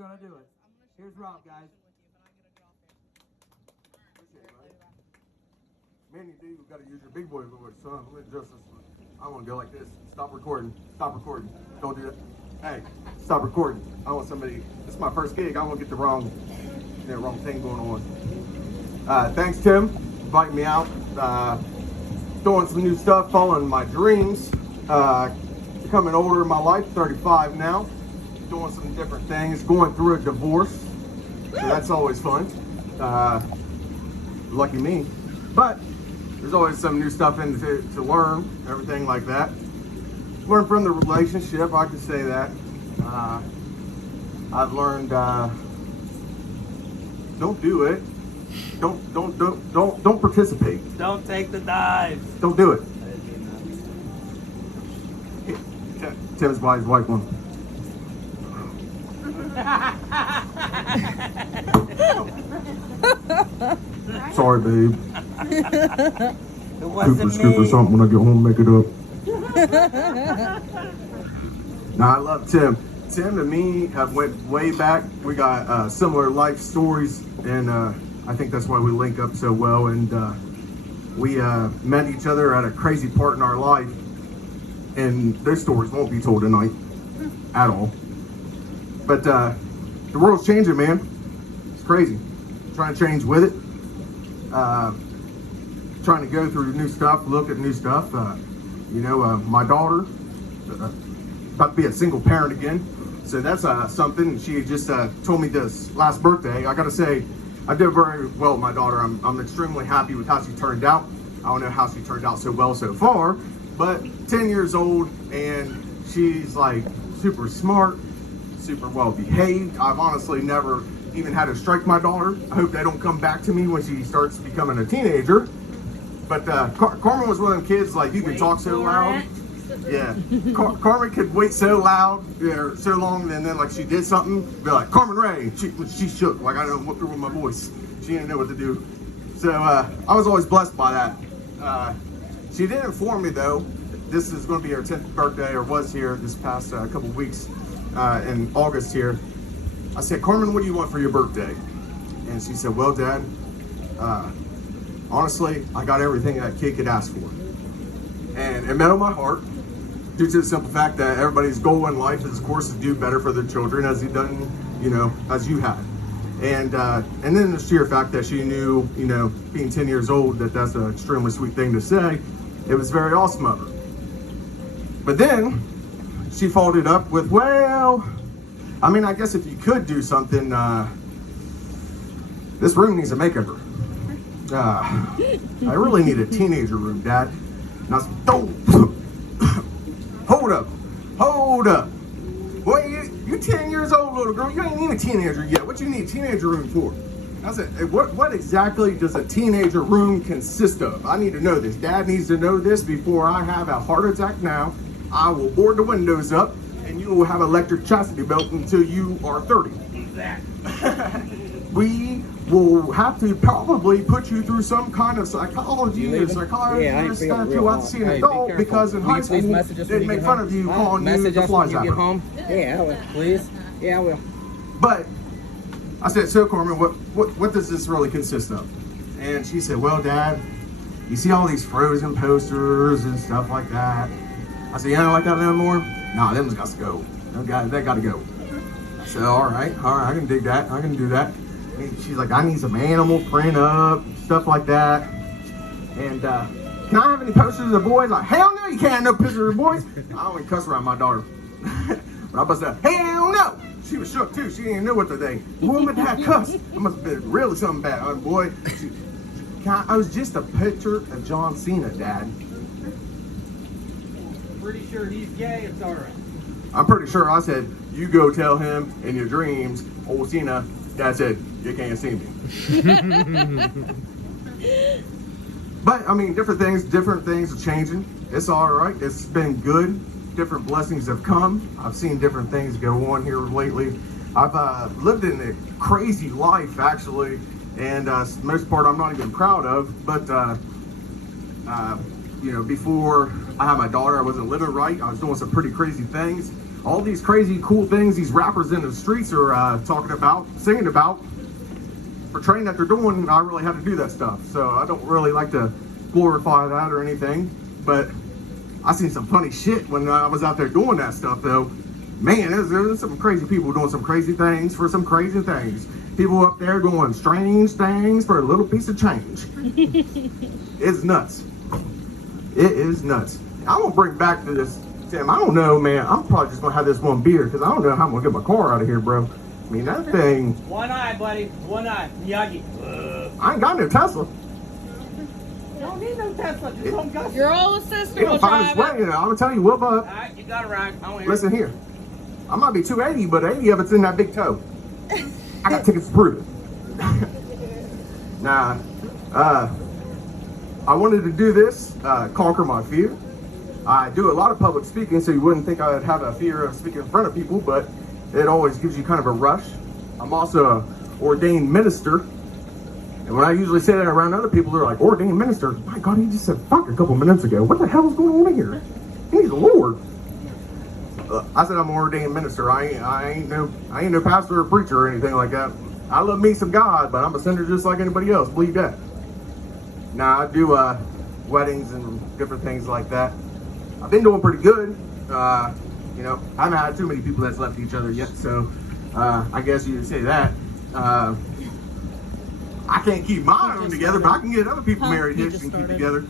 gonna do it. Here's Rob, guys. Man, you do gotta use your big boy voice, son. Let me adjust this one. I wanna go like this. Stop recording. Stop recording. Don't do that. Hey, stop recording. I want somebody. This is my first gig. I won't get the wrong thing going on. Thanks, Tim, inviting me out. Doing some new stuff, following my dreams. Becoming older in my life, 35 now. Doing some different things. Going through a divorce. So that's always fun. Lucky me. But there's always some new stuff to learn, everything like that. Learn from the relationship, I can say that. I've learned don't do it. Don't participate. Don't take the dive. Don't do it. Tim's by his wife one. Sorry, babe. It wasn't Scoop or me. something when I get home, make it up. Nah, I love Tim. Tim and me have went way back. We got similar life stories, and I think that's why we link up so well. And we met each other at a crazy part in our life, and those stories won't be told tonight at all. But the world's changing, man. It's crazy. Trying to change with it. Trying to go through new stuff, look at new stuff. My daughter, about to be a single parent again. So that's something. She just told me this last birthday. I gotta say, I did very well with my daughter. I'm extremely happy with how she turned out. I don't know how she turned out so well so far, but 10 years old, and she's like super smart, super well behaved. I've honestly never even had to strike my daughter. I hope they don't come back to me when she starts becoming a teenager. But Carmen was one of them kids, like, you can talk so loud. Yeah, Carmen could wait so loud, so long, and then like she did something, be like, Carmen Ray. She shook, like I don't know what through with my voice. She didn't know what to do. So I was always blessed by that. She did inform me though, this is going to be her 10th birthday, or was here this past couple weeks in August here. I said, Carmen, what do you want for your birthday? And she said, well, Dad, honestly, I got everything that kid could ask for. And it meant on my heart, due to the simple fact that everybody's goal in life is, of course, to do better for their children, as he done, as you had. And then the sheer fact that she knew, being 10 years old, that's an extremely sweet thing to say. It was very awesome of her. But then she followed it up with, well, I guess if you could do something, this room needs a makeover. I really need a teenager room, Dad. And I said, don't. Hold up. Boy, you 10 years old, little girl. You ain't even a teenager yet. What you need a teenager room for? I said, hey, what exactly does a teenager room consist of? I need to know this. Dad needs to know this before I have a heart attack now. I will board the windows up, and you will have electric chastity belt until you are 30. Exactly. We will have to probably put you through some kind of psychology or psychologist that you have to see an adult, because in high school they'd make fun of you calling you the fly zapper. Yeah, I will. Please. Yeah, I will. But I said, so Carmen, what does this really consist of? And she said, well, Dad, you see all these Frozen posters and stuff like that. I said, you don't like that no more? Nah, them's got to go. They got to go. I said, all right, I can dig that. I can do that. She's like, I need some animal print up, stuff like that. And can I have any posters of boys? Like, hell no, you can't have no pictures of boys. I don't even cuss around my daughter. But I must have, hell no. She was shook too. She didn't know what to think. Boy, my dad cuss. It must have been really something bad. Oh, boy, I was just a picture of John Cena, Dad. Pretty sure he's gay. It's all right. I'm pretty sure I said, you go tell him in your dreams, old Cena. Dad said, you can't see me. But different things are changing. It's all right. It's been good. Different blessings have come. I've seen different things go on here lately. I've lived in a crazy life, actually, and most part I'm not even proud of. But before I had my daughter, I wasn't living right. I was doing some pretty crazy things. all these crazy cool things these rappers in the streets are talking about, singing about, portraying that they're doing. I really had to do that stuff, so I don't really like to glorify that or anything. But I seen some funny shit when I was out there doing that stuff, though. Man, there's some crazy people doing some crazy things for some crazy things. People up there doing strange things for a little piece of change. It's nuts. It is nuts. I'm gonna bring back to this, Tim. I don't know, man. I'm probably just gonna have this one beer because I don't know how I'm gonna get my car out of here, bro. I mean, that thing. One eye, buddy. One eye. Miyagi. I ain't got no Tesla. You don't need no Tesla. Just don't go. Your old sister It'll will find its drive way. it. I'm gonna tell you what, bud. Alright, you got it right. I don't hear Listen here. I might be 280, but 80 of it's in that big toe. I got tickets to prove it. Nah. I wanted to do this, conquer my fear. I do a lot of public speaking, so you wouldn't think I'd have a fear of speaking in front of people, but it always gives you kind of a rush. I'm also an ordained minister. And when I usually say that around other people, they're like, ordained minister? My God, he just said fuck a couple minutes ago. What the hell is going on here? He's the Lord. I said I'm an ordained minister. I ain't no pastor or preacher or anything like that. I love me some God, but I'm a sinner just like anybody else. Believe that. Now I do weddings and different things like that. I've been doing pretty good. You know, I haven't had too many people that's left each other yet, so I guess you could say that. I can't keep my own together, but I can get other people married He here just and keep started. together.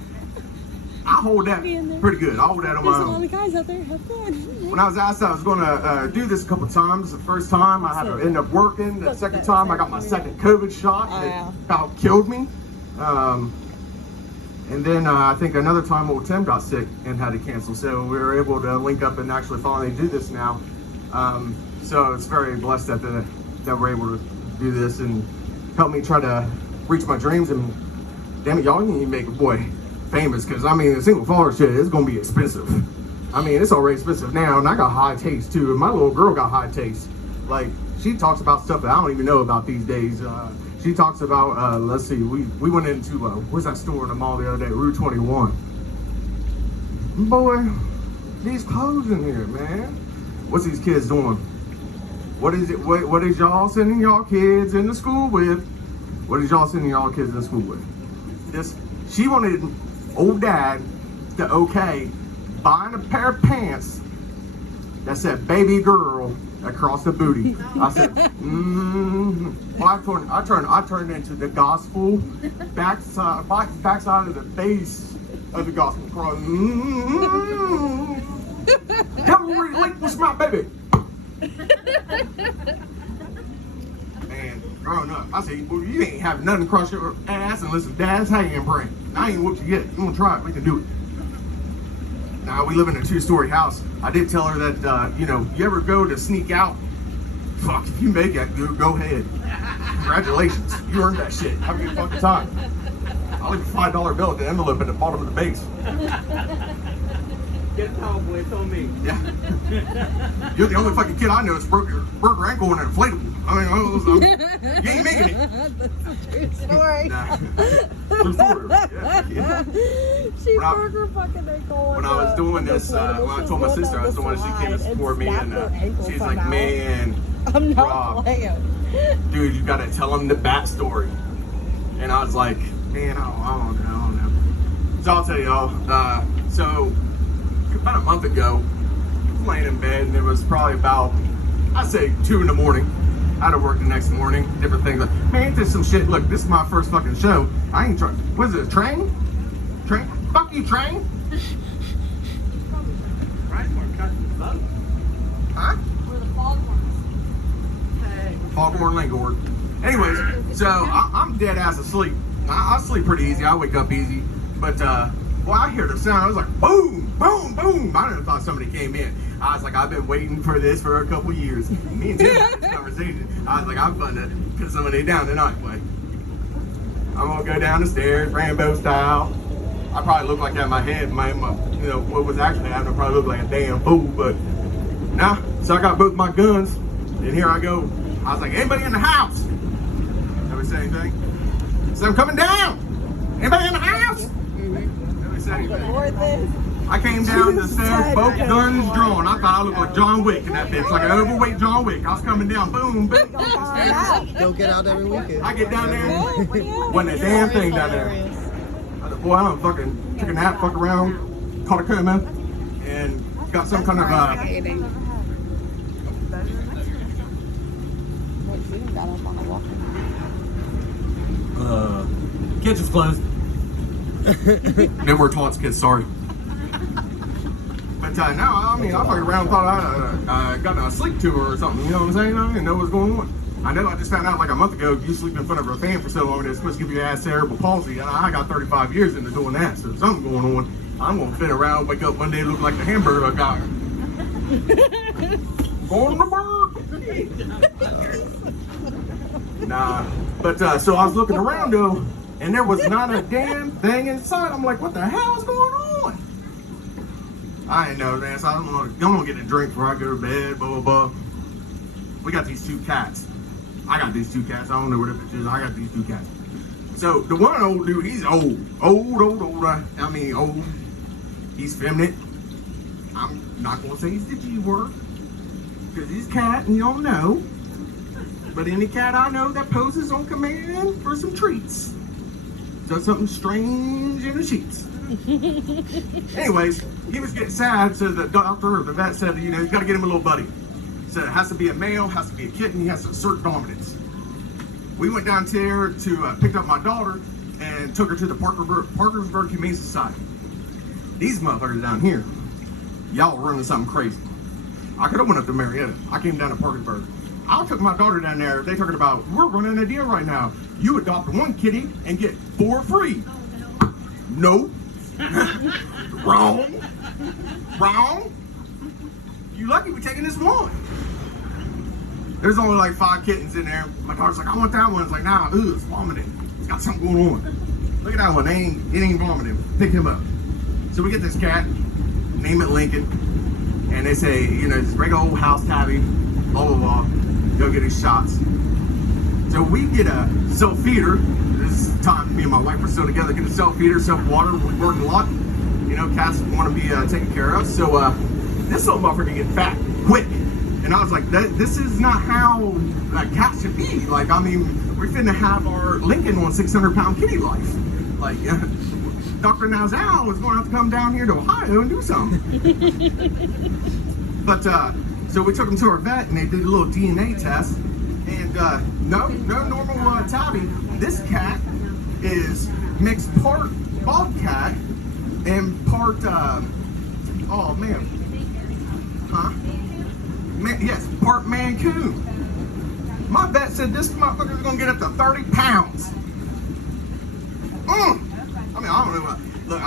I hold that pretty good. I hold that on my There's a lot own. of guys out there. Have fun. When I was asked I was going to do this a couple times, the first time I had to end up working. The second time I got my second COVID shot. It about killed me. And then I think another time old Tim got sick and had to cancel. So we were able to link up and actually finally do this now. So it's very blessed that we're able to do this and help me try to reach my dreams. And damn it, y'all need to make a boy famous, because I mean, the single father shit is gonna be expensive. I mean, it's already expensive now, and I got high taste too. And my little girl got high taste. Like, she talks about stuff that I don't even know about these days. She talks about, let's see, we went into, where's that store in the mall the other day? Route 21. Boy, these clothes in here, man. What's these kids doing? What is it? What is y'all sending y'all kids into school with? What is y'all sending y'all kids into school with? She wanted old dad to okay buying a pair of pants that said baby girl across the booty. I said, Well, I turned into the gospel backside of the base of the gospel cross. Never relinquish my baby. Man, growing up, I said, well, you ain't having nothing across your ass unless it's dad's handprint. I ain't whooped you yet. You wanna try it? We can do it. Now, we live in a 2-story house. I did tell her that, you know, you ever go to sneak out? Fuck, if you make it, go ahead. Congratulations. You earned that shit. Have a good fucking time. I'll leave a $5 bill at the envelope at the bottom of the base. Get a towel, boy. It's on me. Yeah. You're the only fucking kid I know that's broke your ankle in an inflatable. I mean, you ain't making it. Story. Nah. True story. Yeah. She When I- broke her fucking ankle. When I was doing this, when I told my sister I was doing it, she came to support me, and she's like, man, I'm not Rob, playing. dude, you gotta tell him the backstory. And I was like, man, I don't know. So I'll tell y'all. So about a month ago, I was laying in bed, and it was probably about, I'd say 2 in the morning. I had to work the next morning, different things. Like, man, this is some shit. Look, this is my first fucking show. I ain't trying. What is it, a train? Train? Fuck you, train. Right, we're cutting the boat. Huh? We're the foghorns. Hey. Foghorn Leghorn. Anyways, so I'm dead ass asleep. I sleep pretty easy. I wake up easy. But, well, I hear the sound. I was like, boom, boom, boom. I didn't thought somebody came in. I was like, I've been waiting for this for a couple years. Me and Tim had this conversation. I was like, I'm fun to put somebody down tonight, but I'm gonna go down the stairs, Rambo style. I probably look like that in my head. My you know, what was actually happening, I probably look like a damn fool, but nah. So I got both my guns, and here I go. I was like, anybody in the house? Nobody say anything? So I'm coming down. Anybody in the house? Nobody say anything. Record this. I came down the stairs, both guns drawn. I thought I looked like John Wick in that bitch, like an overweight John Wick. I was coming down, boom, boom. Don't get out every weekend. I get down there, wasn't a damn thing down there. I said, boy, I don't fucking took a nap, fuck around, caught a coma, and got some kind of Kitchen's closed. no more taunts, kids. Sorry. But no, I mean, I fucking around thought I got a sleep tour or something. You know what I'm saying? I didn't know what's going on. I know I just found out like a month ago you sleep in front of a fan for so long that it's supposed to give your ass cerebral palsy. And I got 35 years into doing that, so something's going on. I'm gonna fit around, wake up one day, look like the hamburger I got. Going to work. Nah, but so I was looking around though, and there was not a damn thing inside. I'm like, what the hell is going on? I didn't know that, so I'm gonna get a drink before I go to bed, blah, blah, blah. We got these 2 cats. I got these 2 cats. I don't know what it is. I got these 2 cats. So the one old dude, he's old. Old. I mean, old. He's feminine. I'm not gonna say he's the G word, because he's cat and you don't know. But any cat I know that poses on command for some treats does something strange in the sheets. Anyways, he was getting sad, so the doctor or the vet said, you know, you gotta get him a little buddy. So it has to be a male, has to be a kitten, he has to assert dominance. We went down there to pick up my daughter and took her to the Parkersburg Humane Society. These motherfuckers down here, y'all running something crazy. I could have went up to Marietta. I came down to Parkersburg. I took my daughter down there. They talking about, we're running a deal right now. You adopt 1 kitty and get 4 free. No. Wrong. You lucky we're taking this one. There's only like 5 kittens in there. My daughter's like, I want that one. It's like, nah, it's vomiting. It's got something going on. Look at that one. It ain't vomiting. Pick him up. So we get this cat, name it Lincoln, and they say, you know, this regular old house tabby, blah, blah, blah. Go get his shots. So we get a self-feeder. This time me and my wife were still together, get a self-feeder, self-water. We work a lot. You know, cats want to be taken care of. So this little motherfucker get fat quick. And I was like, this is not how cats should be. Like, I mean, we're finna have our Lincoln on 600-pound kitty life. Like, Dr. Nazal is going to have to come down here to Ohio and do something. But, so we took him to our vet and they did a little DNA test. And no normal tabby. This cat is mixed part bobcat and part, oh man. Huh? Yes, part Mancoon. My vet said this motherfucker's gonna get up to 30 pounds. I mean, I don't know. Look,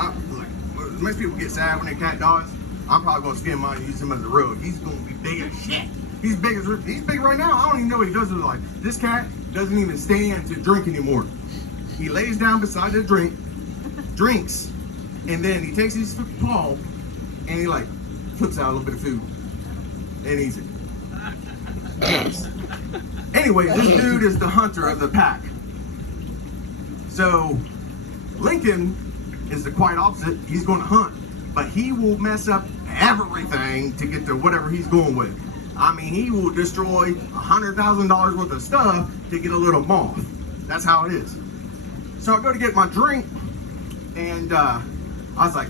most people get sad when their cat dies. I'm probably gonna skin mine and use him as a rug. He's gonna be big as shit. He's big right now. I don't even know what he does with his life. This cat doesn't even stand to drink anymore. He lays down beside the drink, drinks, and then he takes his paw and he like flips out a little bit of food and eats it. Yes. Anyway, this dude is the hunter of the pack. So Lincoln is the quite opposite. He's going to hunt, but he will mess up everything to get to whatever he's going with. I mean, he will destroy $100,000 worth of stuff to get a little moth. That's how it is. So I go to get my drink, and I was like,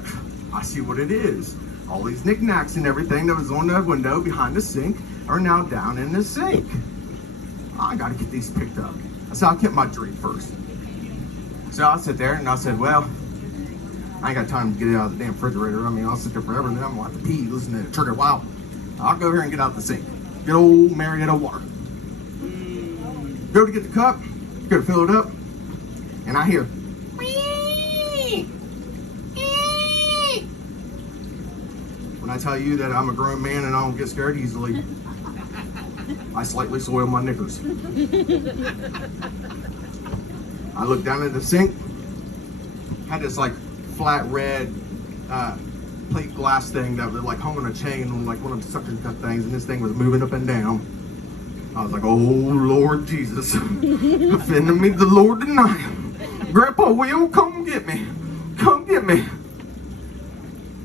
I see what it is. All these knickknacks and everything that was on the window behind the sink are now down in the sink. I gotta get these picked up. So I'll get my drink first. So I sit there and I said, well, I ain't got time to get it out of the damn refrigerator. I mean, I'll sit there forever and then I'm gonna have to pee, listen to Trigger Wow. I'll go here and get out the sink. Get old Marietta water. Go to get the cup, go to fill it up, and I hear, when I tell you that I'm a grown man and I don't get scared easily, I slightly soil my knickers. I looked down at the sink, had this like flat red plate glass thing that was like hung on a chain on like one of the suction cup things, and this thing was moving up and down. I was like, oh Lord Jesus, offending me the Lord tonight. Grandpa Will, come get me. Come get me.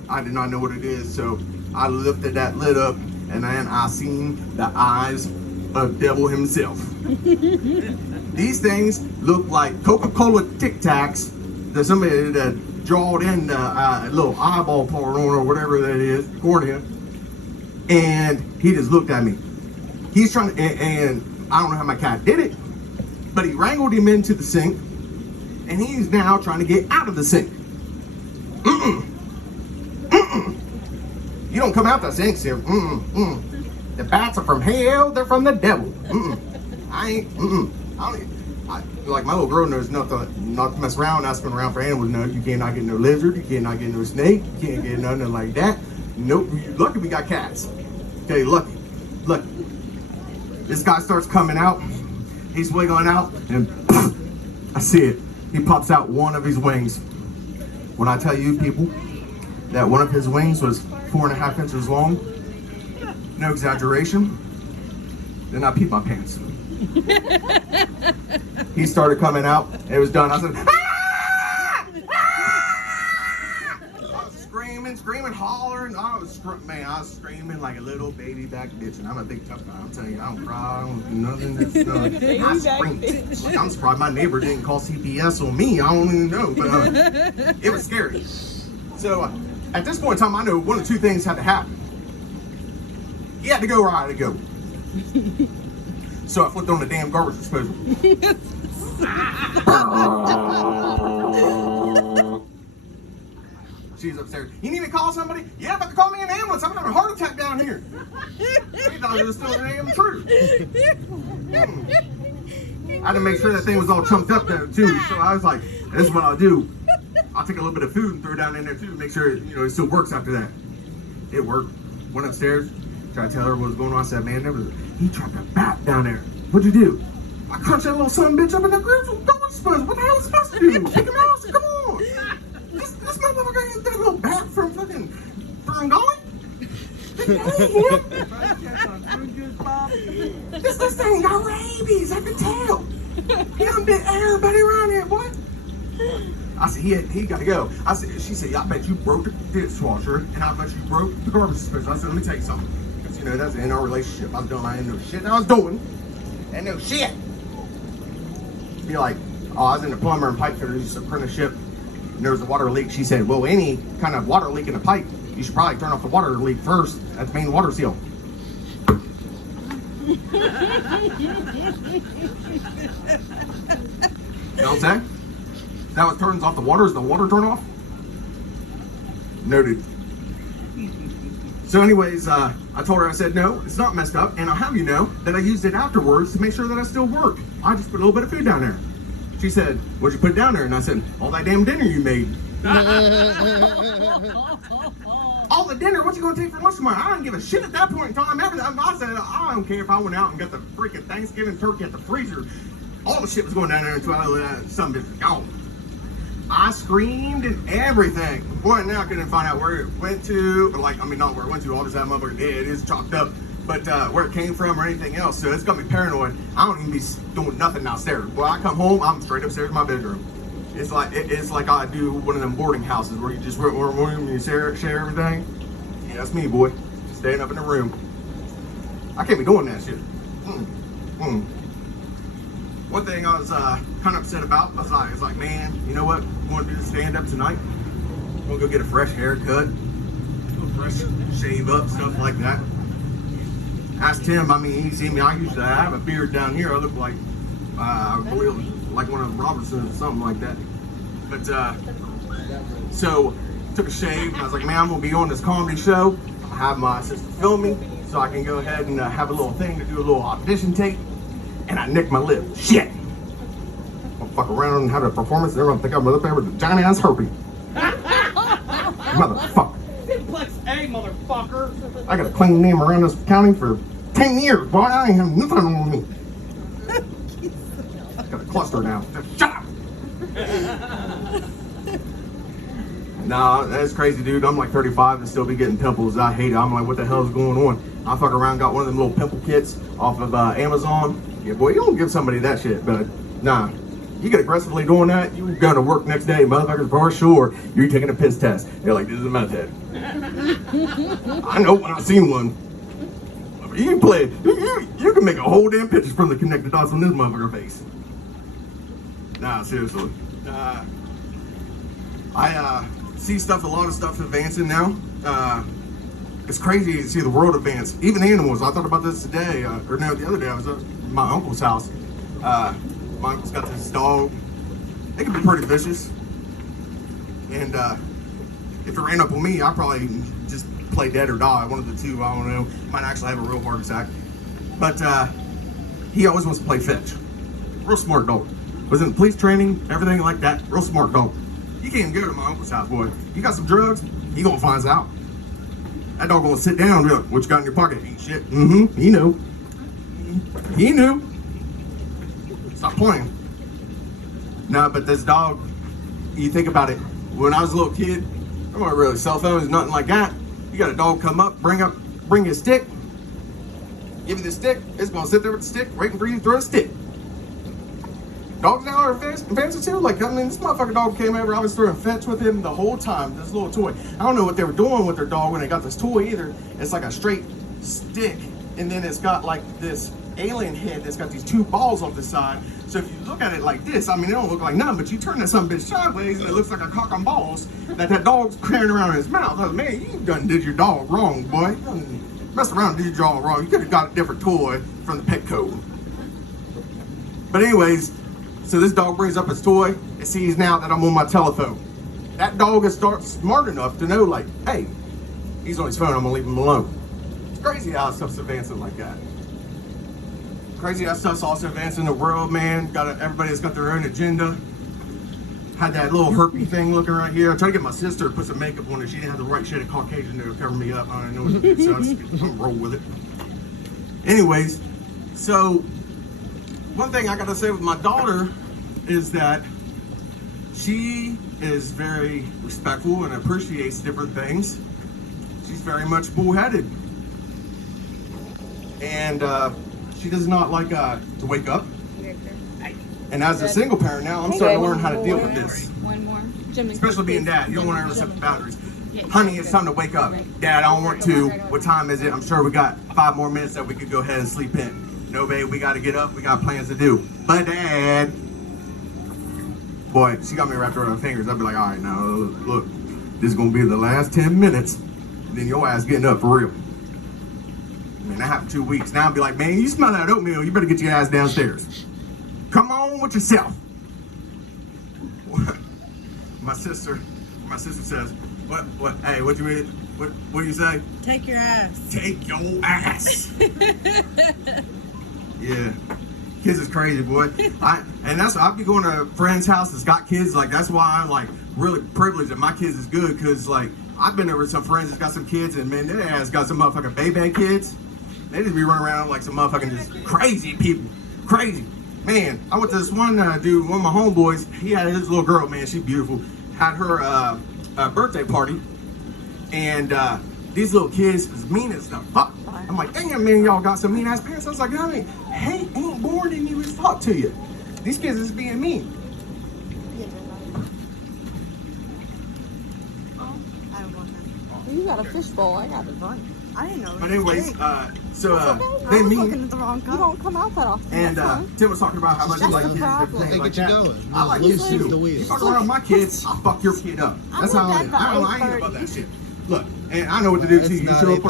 I did not know what it is, so I lifted that lid up, and then I seen the eyes of devil himself. These things look like Coca-Cola Tic Tacs that somebody that drawed in the little eyeball part on or whatever that is, cornea, and he just looked at me. He's trying to, and I don't know how my cat did it, but he wrangled him into the sink, and he's now trying to get out of the sink. You don't come out the sink, sir. The bats are from hell, they're from the devil. I like my little girl knows not to mess around, asking around for animals. No, you cannot get no lizard, you cannot get no snake, you can't get nothing like that. Nope, lucky we got cats. Okay, lucky. This guy starts coming out, he's wiggling out, and I see it. He pops out one of his wings. When I tell you people that one of his wings was 4.5 inches long, no exaggeration, then I peed my pants. He started coming out, and it was done. I said, ah! Ah! I was screaming, hollering. I was screaming like a little baby back bitch, and I'm a big tough guy. I'm telling you, I don't cry, I don't do nothing. I screamed. Like, I'm surprised my neighbor didn't call CPS on me. I don't even know, but it was scary. So at this point in time, I know one of two things had to happen. He had to go or I had to go. So I flipped on the damn garbage disposal. She's upstairs. You need me to call somebody? Yeah, but call me an ambulance. I'm having a heart attack down here. She thought it was still damn true. I had to make sure that thing was all chunked up there too. So I was like, this is what I'll do. I'll take a little bit of food and throw it down in there too to make sure it still works after that. It worked. Went upstairs, tried to tell her what was going on. I said, man, he trapped a bat down there. What'd you do? I crunched that little son bitch up in the garbage disposal. What the hell is he supposed to do? Pick him out? Come on. This motherfucker ain't that little bat from fucking Fern Gully? This thing got rabies, I can tell. He done bit everybody around here, boy. I said, he got to go. She said, I bet you broke the dishwasher, and I bet you broke the garbage disposal. I said, let me tell you something. Because, that's in our relationship. I didn't know shit that I was doing. And no shit. Be like, I was in the plumber and pipe fitters apprenticeship, and there was a water leak. She said, well, any kind of water leak in a pipe, you should probably turn off the water leak first at the main water seal. You know what I'm saying? Is that what turns off the water? Is the water turn off? Noted. So anyways, I told her, I said, no, it's not messed up. And I'll have you know that I used it afterwards to make sure that I still worked. I just put a little bit of food down there. She said, what'd you put down there? And I said, all that damn dinner you made. All the dinner, what you gonna take for lunch tomorrow? I didn't give a shit at that point in time. I said, I don't care if I went out and got the freaking Thanksgiving turkey at the freezer. All the shit was going down there until I let that some bitch was gone. I screamed and everything. Boy, now I couldn't find out where it went to, but not where it went to. All this that motherfucker dead. It is chalked up, but where it came from or anything else. So it's got me paranoid. I don't even be doing nothing downstairs. When I come home, I'm straight upstairs in my bedroom. It's like I do one of them boarding houses where you just rent one room and you share everything. Yeah, that's me, boy. Staying up in the room. I can't be doing that shit. One thing I was kind of upset about was like, man, you know what? I'm going to do the stand-up tonight. I'm going to go get a fresh haircut, fresh shave up, stuff like that. Asked Tim, he seen me. I have a beard down here. I look like like one of Robertson's or something like that. But so took a shave. And I was like, man, I'm going to be on this comedy show. I'll have my assistant film me so I can go ahead and have a little thing to do a little audition tape. And I nicked my lip. Shit! I'll fuck around and have a performance and everyone think I'm up there with a giant ass herpes. Motherfucker. Simplex A, motherfucker. I got a clean name around this county for 10 years, boy. I ain't have nothing on me. Got a cluster now. Just shut up! Nah, that's crazy, dude. I'm like 35 and still be getting pimples. I hate it. I'm like, what the hell is going on? I fuck around, got one of them little pimple kits off of Amazon. Yeah, boy, you don't give somebody that shit, but nah. You get aggressively doing that, you go to work next day, motherfuckers, for sure, you're taking a piss test. They're like, this is a meth head. I know when I seen one. You can play, you can make a whole damn picture from the connected dots on this motherfucker face. Nah, seriously. I see stuff, a lot of stuff advancing now. It's crazy to see the world advance. Even animals. I thought about this today, the other day. I was at my uncle's house. My uncle's got this dog. They can be pretty vicious. And if it ran up on me, I'd probably just play dead or die. One of the two, I don't know. Might actually have a real heart attack. But he always wants to play fetch. Real smart dog. Was in police training, everything like that. Real smart dog. You can't even go to my uncle's house, boy. You got some drugs, he gonna find out. That dog gonna sit down and be like, what you got in your pocket? Ain't shit. Mm-hmm. He knew. He knew. Stop playing. Nah, but this dog, you think about it, when I was a little kid, there weren't really cell phones, nothing like that. You got a dog come up, bring you a stick, give you the stick, it's gonna sit there with the stick, waiting for you to throw a stick. Dogs now are fancy too. Like, I mean, this motherfucking dog came over, I was throwing fetch with him the whole time, this little toy. I don't know what they were doing with their dog when they got this toy either. It's like a straight stick, and then it's got like this alien head that's got these two balls on the side. So if you look at it like this, I mean, it don't look like nothing, but you turn that some bitch sideways and it looks like a cock and balls that dog's carrying around in his mouth. I was, man, you done did your dog wrong, boy. You done messed around and did your dog wrong. You could have got a different toy from the Petco. But anyways, so this dog brings up his toy and sees now that I'm on my telephone. That dog is smart enough to know, like, hey, he's on his phone, I'm gonna leave him alone. It's crazy how stuff's advancing like that. Crazy how stuff's also advancing in the world, man. Everybody's got their own agenda. Had that little herpy thing looking right here. I tried to get my sister to put some makeup on it. She didn't have the right shade of Caucasian to cover me up. I don't know what to do, so I'm gonna roll with it. Anyways, so one thing I gotta say with my daughter is that she is very respectful and appreciates different things. She's very much bullheaded. And she does not like to wake up. And as a single parent now, I'm starting to learn how to deal with this. One more. Especially being dad, you don't want to ever set the boundaries. Honey, it's time to wake up. Dad, I don't want to. What time is it? I'm sure we got 5 more minutes that we could go ahead and sleep in. No, babe, we got to get up. We got plans to do. But Dad, boy, she got me wrapped around her fingers. I'd be like, all right, now, look, this is going to be the last 10 minutes. And then your ass getting up for real. Man, that happened 2 weeks. Now I'd be like, man, you smell that oatmeal. You better get your ass downstairs. Come on with yourself. My sister says, what, hey, what do you say? Take your ass. Take your ass. Yeah. Kids is crazy, boy. I'll be going to a friend's house that's got kids. Like, that's why I'm like really privileged that my kids is good. Cause like, I've been over to some friends that's got some kids and man, their ass got some motherfucking baby kids. They just be running around like some motherfucking just crazy people. Crazy. Man, I went to this one dude, one of my homeboys, he had his little girl, man, she's beautiful. Had her birthday party. And these little kids is mean as the fuck. I'm like, damn, man, y'all got some mean ass parents. I was like, I mean, hate ain't born in you, it's taught to you. These kids is being mean. I don't want that. You got a fishbowl. I got a drink. I didn't know. But anyways, so they mean. Looking at the wrong cup. You don't come out that often. And Tim was talking about how much he likes kids and everything They like get you that. going. I like kids too. You fuck around with my kids, I'll fuck your kid up. That's how I am. I ain't about that shit. Look, and I know what to do too. You show up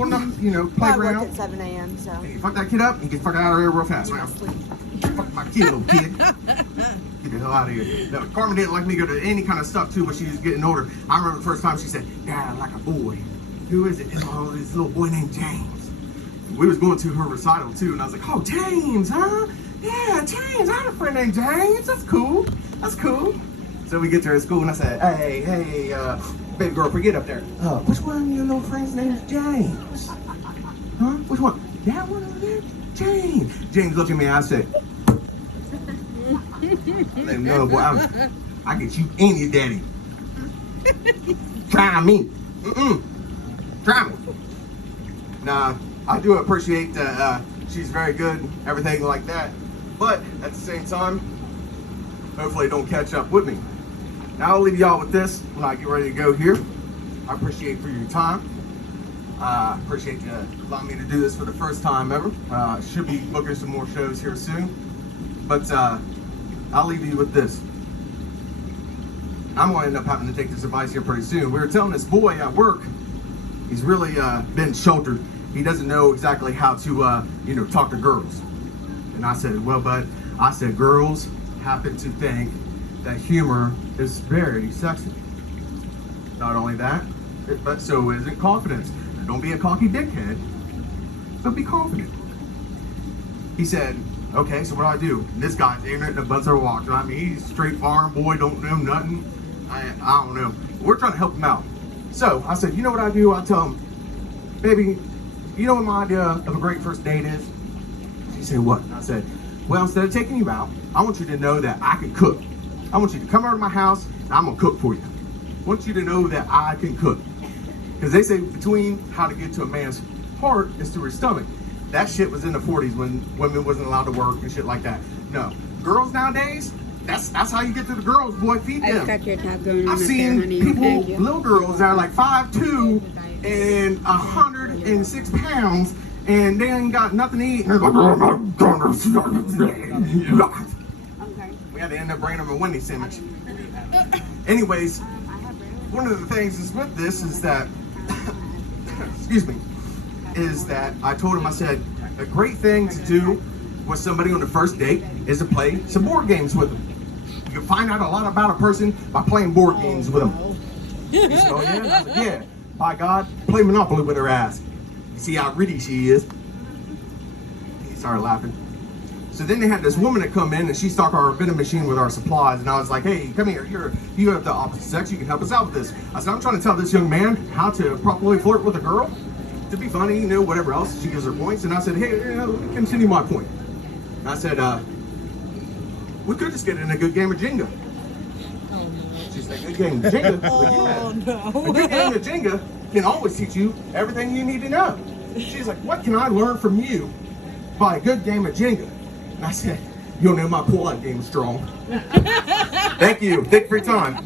on the, playground. I work at 7 a.m. So. And you fuck that kid up, you get fucked out of here real fast. Man. Fuck my kid, little kid. Get the hell out of here. No, Carmen didn't like me to go to any kind of stuff too when she was getting older. I remember the first time she said, Dad, I like a boy. Who is it? Oh, this little boy named James. We was going to her recital too, and I was like, oh, James, huh? Yeah, James. I had a friend named James. That's cool. That's cool. So we get to her school, and I said, hey, baby girl, forget up there. Which one of your little friends' name is James? Huh? Which one? That one over there? James. James looked at me, and I said, I let him know, boy, I get you and your daddy. Try me. Try me. Nah, I do appreciate that she's very good, everything like that. But at the same time, hopefully it don't catch up with me. Now I'll leave y'all with this when I get ready to go here. I appreciate for your time. I appreciate you allowing me to do this for the first time ever. Should be booking some more shows here soon. But I'll leave you with this. I'm going to end up having to take this advice here pretty soon. We were telling this boy at work, he's really been sheltered. He doesn't know exactly how to, talk to girls. And I said, well, bud, I said, girls happen to think that humor is very sexy. Not only that, but so is it confidence. Now, don't be a cocky dickhead, but be confident. He said, okay, so what do I do? And this guy's ignorant and a buzzer walks. I mean, he's a straight farm boy, don't know nothing. I don't know. We're trying to help him out. So I said, you know what I do? I tell him, baby, you know what my idea of a great first date is? He said, what? And I said, well, instead of taking you out, I want you to know that I can cook. I want you to come over to my house and I'm gonna cook for you. I want you to know that I can cook. Because they say between how to get to a man's heart is through his stomach. That shit was in the 40s when women wasn't allowed to work and shit like that. No, girls nowadays, that's how you get to the girls, boy, feed them. I've got your tab going on. I've seen honey. people, Thank you. little girls that are like 5'2" and 106 pounds, and they ain't got nothing to eat. And they're like, Okay. we had to end up bringing them a Wendy's sandwich. Anyways, one of the things is with this is that, excuse me, is that I told him, I said, a great thing to do with somebody on the first date is to play some board games with them. You can find out a lot about a person by playing board games with them. He said, oh yeah? And I said, yeah. By God, play Monopoly with her ass. You see how gritty she is. He started laughing. So then they had this woman that come in and she stocked our vending machine with our supplies. And I was like, hey, come here. You have the opposite sex. You can help us out with this. I said, I'm trying to tell this young man how to properly flirt with a girl. To be funny, whatever else. She gives her points. And I said, hey, let me continue my point. And I said, we could just get in a good game of Jenga. She said, good game of Jenga? Oh, no. A good game of Jenga can always teach you everything you need to know. She's like, what can I learn from you by a good game of Jenga? And I said, you'll know my pull-out game is strong. Thank you. Thank you for your time.